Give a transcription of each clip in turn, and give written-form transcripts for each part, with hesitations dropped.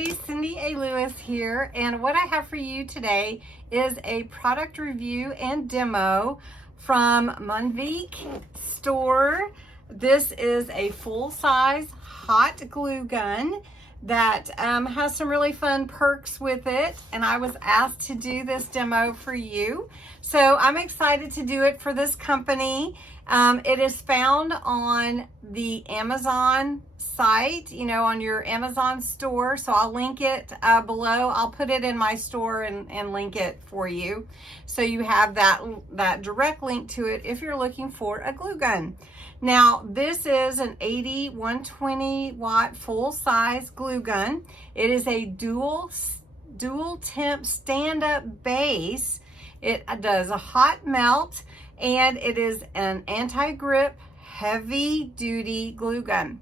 everybody, Cindy A. Lewis here, and what I have for you today is a product review and demo from MONVICT store. This is a full-size hot glue gun that has some really fun perks with it, and I was asked to do this demo for you. So I'm excited to do it for this company. It is found on the Amazon site, you know, on your Amazon store. So I'll link it below. I'll put it in my store and link it for you. So you have that direct link to it if you're looking for a glue gun. Now, this is an 120 watt full size glue gun. It is a dual temp stand-up base. It does a hot melt, and it is an anti-grip heavy duty glue gun.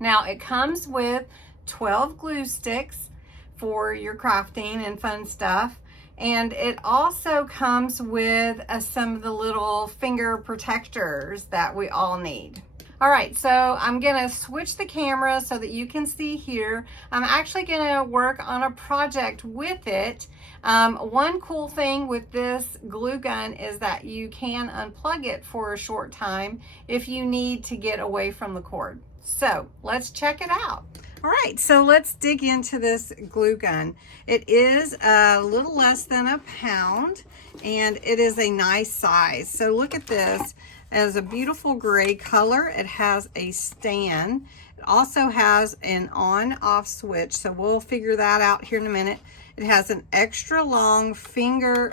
Now it comes with 12 glue sticks for your crafting and fun stuff. And it also comes with some of the little finger protectors that we all need. All right, so I'm gonna switch the camera so that you can see here. I'm actually gonna work on a project with it. One cool thing with this glue gun is that you can unplug it for a short time if you need to get away from the cord. So let's check it out. All right, so let's dig into this glue gun. It is a little less than a pound, and it is a nice size. So look at this. As a beautiful gray color. It has a stand. It also has an on-off switch, so we'll figure that out here in a minute. It has an extra long finger,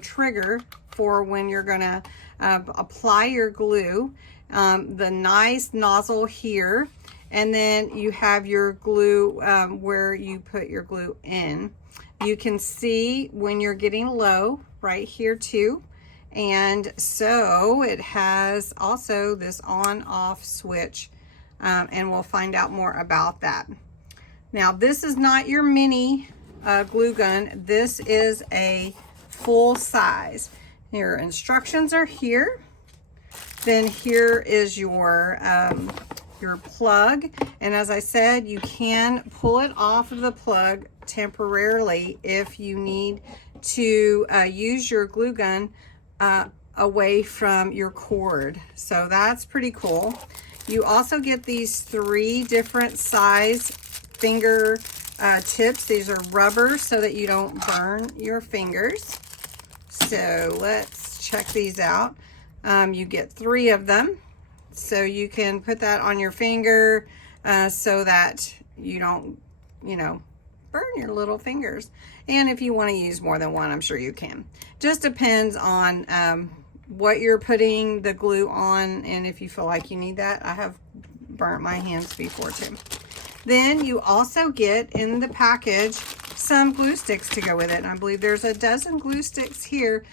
trigger for when you're gonna apply your glue. The nice nozzle here, and then you have your glue where you put your glue in. You can see when you're getting low right here too. And so it has also this on-off switch, and we'll find out more about that. Now, this is not your mini glue gun. This is a full size. Your instructions are here. Then here is your plug. And as I said, you can pull it off of the plug temporarily if you need to use your glue gun away from your cord. So that's pretty cool. You also get these 3 different size finger tips. These are rubber so that you don't burn your fingers. So let's check these out. You get 3 of them. So you can put that on your finger so that you don't, burn your little fingers. And if you want to use more than one, I'm sure you can. Just depends on what you're putting the glue on, and if you feel like you need that. I have burnt my hands before too. Then you also get in the package some glue sticks to go with it. And I believe there's a dozen glue sticks here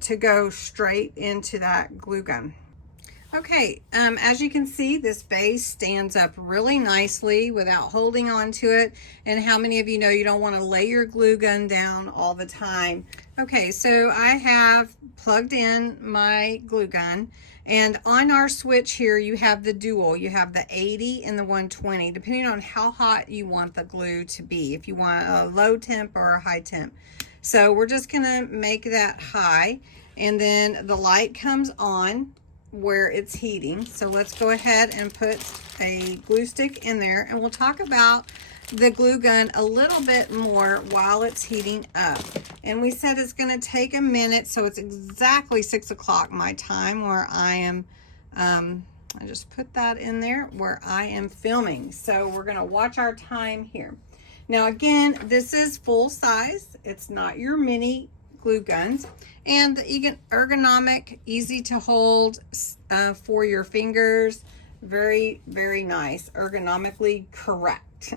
to go straight into that glue gun. Okay, as you can see, this base stands up really nicely without holding on to it. And how many of you know you don't want to lay your glue gun down all the time? Okay, so I have plugged in my glue gun, and on our switch here you have the dual. You have the 80 and the 120, depending on how hot you want the glue to be, if you want a low temp or a high temp. So we're just gonna make that high, and then the light comes on where it's heating. So let's go ahead and put a glue stick in there, and we'll talk about the glue gun a little bit more while it's heating up. And we said it's going to take a minute, so it's exactly 6 o'clock my time where I am I just put that in there where I am filming. So we're going to watch our time here. Now again, this is full size. It's not your mini glue guns, and ergonomic, easy to hold for your fingers. Very, very nice, ergonomically correct.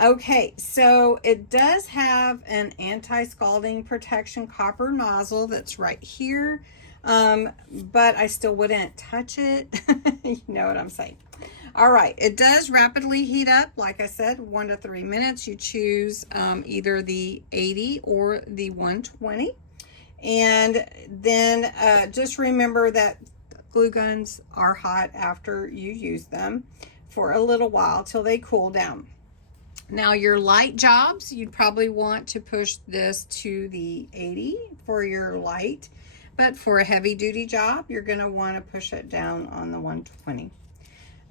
Okay, so it does have an anti-scalding protection copper nozzle that's right here, but I still wouldn't touch it. You know what I'm saying. All right, it does rapidly heat up. Like I said, 1 to 3 minutes. You choose either the 80 or the 120. And then just remember that glue guns are hot after you use them for a little while till they cool down. Now your light jobs, you'd probably want to push this to the 80 for your light, but for a heavy duty job, you're going to want to push it down on the 120.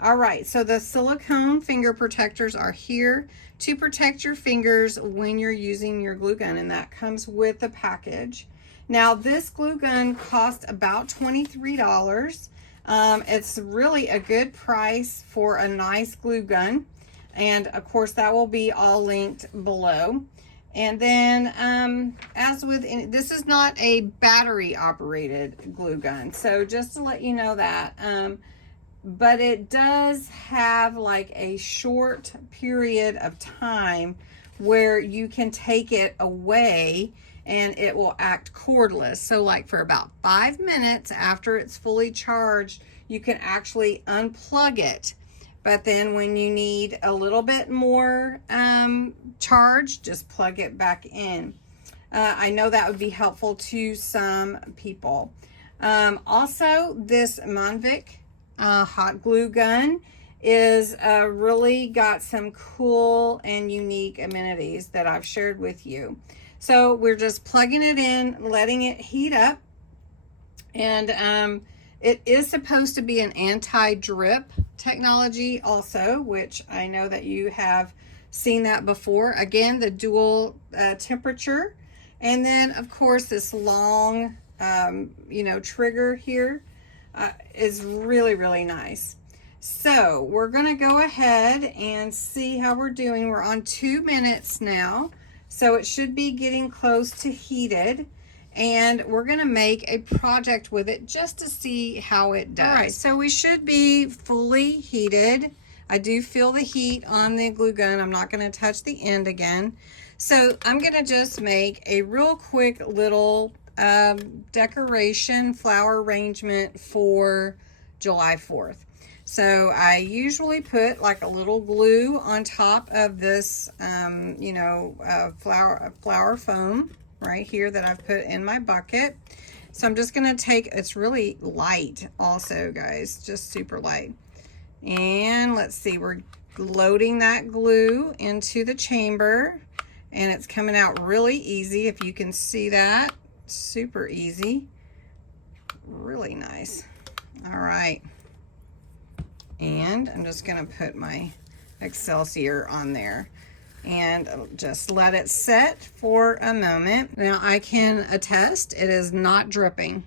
All right, so the silicone finger protectors are here to protect your fingers when you're using your glue gun, and that comes with the package. Now this glue gun cost about $23. It's really a good price for a nice glue gun. And of course that will be all linked below. And then as with this is not a battery operated glue gun, so just to let you know that, but it does have like a short period of time where you can take it away and it will act cordless. So like for about 5 minutes after it's fully charged, you can actually unplug it. But then when you need a little bit more charge, just plug it back in. I know that would be helpful to some people. Also, this MONVICT Hot Glue Gun is really got some cool and unique amenities that I've shared with you. So we're just plugging it in, letting it heat up, and it is supposed to be an anti-drip technology also, which I know that you have seen that before. Again, the dual temperature, and then of course this long trigger here is really, really nice. So we're gonna go ahead and see how we're doing. We're on 2 minutes now, so it should be getting close to heated. And we're gonna make a project with it just to see how it does. All right, so we should be fully heated. I do feel the heat on the glue gun. I'm not gonna touch the end again. So I'm gonna just make a real quick little decoration flower arrangement for July 4th. So I usually put like a little glue on top of this, flower foam right here that I've put in my bucket. So I'm just gonna take, it's really light also, guys, just super light. And let's see, we're loading that glue into the chamber, and it's coming out really easy. If you can see that, super easy, really nice. All right, and I'm just gonna put my Excelsior on there and just let it set for a moment. Now I can attest it is not dripping.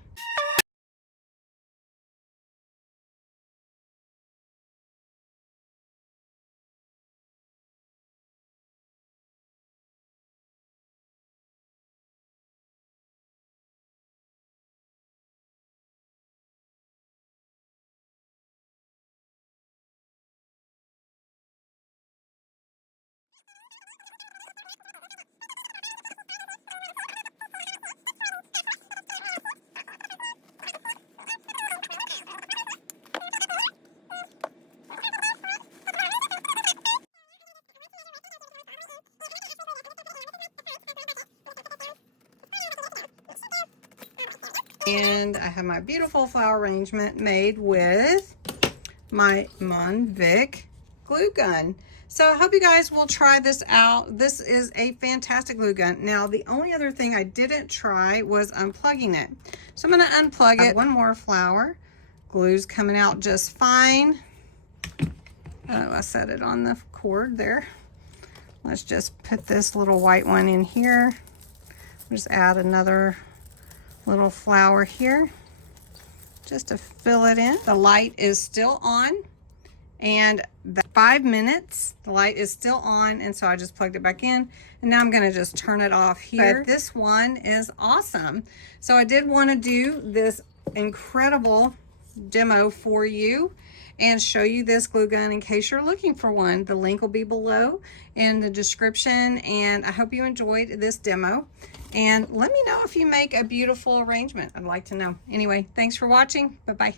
And I have my beautiful flower arrangement made with my MONVICT glue gun. So I hope you guys will try this out. This is a fantastic glue gun. Now, the only other thing I didn't try was unplugging it. So I'm gonna unplug it. One more flower. Glue's coming out just fine. Oh, I set it on the cord there. Let's just put this little white one in here. Just add another little flower here just to fill it in. The light is still on, and the 5 minutes the light is still on, and so I just plugged it back in, and now I'm going to just turn it off here. But this one is awesome. So I did want to do this incredible demo for you and show you this glue gun in case you're looking for one. The link will be below in the description, and I hope you enjoyed this demo. And let me know if you make a beautiful arrangement. I'd like to know. Anyway, thanks for watching. Bye-bye.